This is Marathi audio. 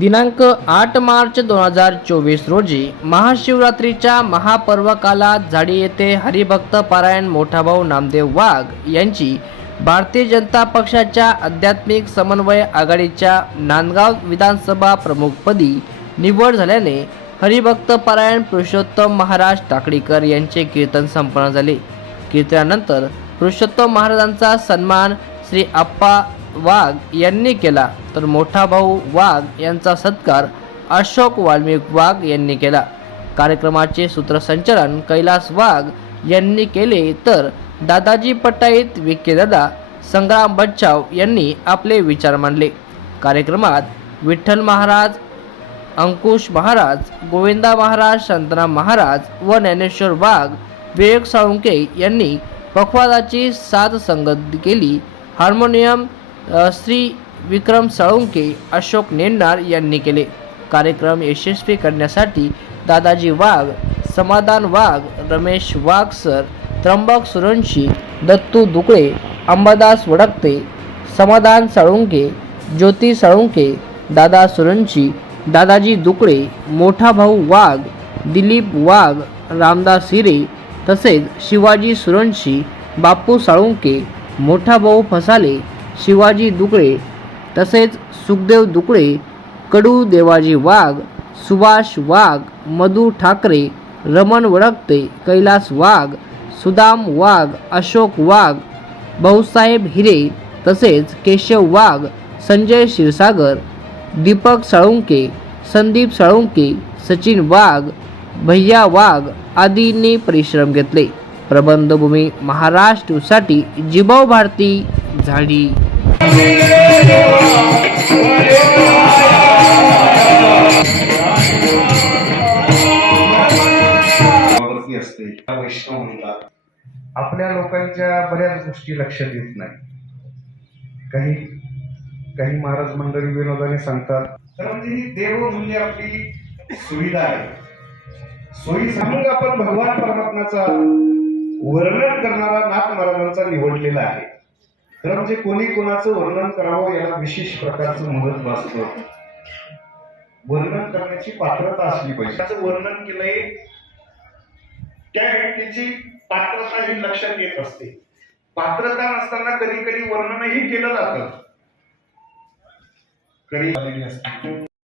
दिनांक आठ मार्च दोन हजार चोवीस रोजी महाशिवरात्रीच्या महापर्वकालात झाडी येथे हरिभक्त पारायण मोठा भाऊ नामदेव वाघ यांची भारतीय जनता पक्षाच्या आध्यात्मिक समन्वय आघाडीच्या नांदगाव विधानसभा प्रमुखपदी निवड झाल्याने हरिभक्त पारायण पुरुषोत्तम महाराज टाकडीकर यांचे कीर्तन संपन्न झाले. कीर्तनानंतर पुरुषोत्तम महाराजांचा सन्मान श्री आप्पा वाघ यांनी केला तर मोठा भाऊ वाघ यांचा सत्कार अशोक वाल्मिक वाघ यांनी केला. कार्यक्रमाचे सूत्रसंचालन कैलास वाघ यांनी केले तर दादाजी पटाईत विखे दादा संग्राम बच्चाव यांनी आपले विचार मांडले. कार्यक्रमात विठ्ठल महाराज अंकुश महाराज गोविंदा महाराज शांतराम महाराज व ज्ञानेश्वर वाघ विवेक साळुंके यांनी पखवादाची साथ संगत केली. हार्मोनियम श्री विक्रम साळुंके अशोक नेंडार यांनी केले. कार्यक्रम यशस्वी करण्यासाठी दादाजी वाघ समाधान वाघ रमेश वाघ सर त्र्यंबक सुरंशी दत्तू दुकळे अंबादास वडकते समाधान साळुंके ज्योती साळुंके दादा सुरंशी दादाजी दुकळे मोठा भाऊ वाघ दिलीप वाघ रामदास हिरे तसेच शिवाजी सुरंशी बापू साळुंके मोठा भाऊ फसाले शिवाजी दुकळे तसेच सुखदेव दुकळे कडू देवाजी वाघ सुभाष वाघ मधू ठाकरे रमण वडकते कैलास वाघ सुदाम वाघ अशोक वाघ भाऊसाहेब हिरे तसेच केशव वाघ संजय क्षीरसागर दीपक साळुंके संदीप साळुंके सचिन वाघ भैया वाघ आदींनी परिश्रम घेतले. प्रबंधभूमी महाराष्ट्रसाठी जिभाऊ भारती झाडी असते वैष्णव म्हणतात आपल्या लोकांच्या बऱ्याच गोष्टी लक्षात येत नाही. काही काही महाराज मंडळी विनोदाने सांगतात तर म्हणजे ही देव म्हणजे आपली सुविधा आहे. सोयी सांगून आपण भगवान परमात्माचा वर्णन करणारा नाथ महाराजांचा निवडलेला आहे. तर म्हणजे कोणी कोणाचं वर्णन करावं याला विशेष प्रकारचं महत्त्व असतं वर्णन करण्याची पात्रता असली पाहिजे. त्याचं वर्णन केलंय त्या व्यक्तीची पात्रता ही लक्षात येत असते. पात्रता नसताना कधी कधी वर्णनही केलं जातं. कधी आलेली असते.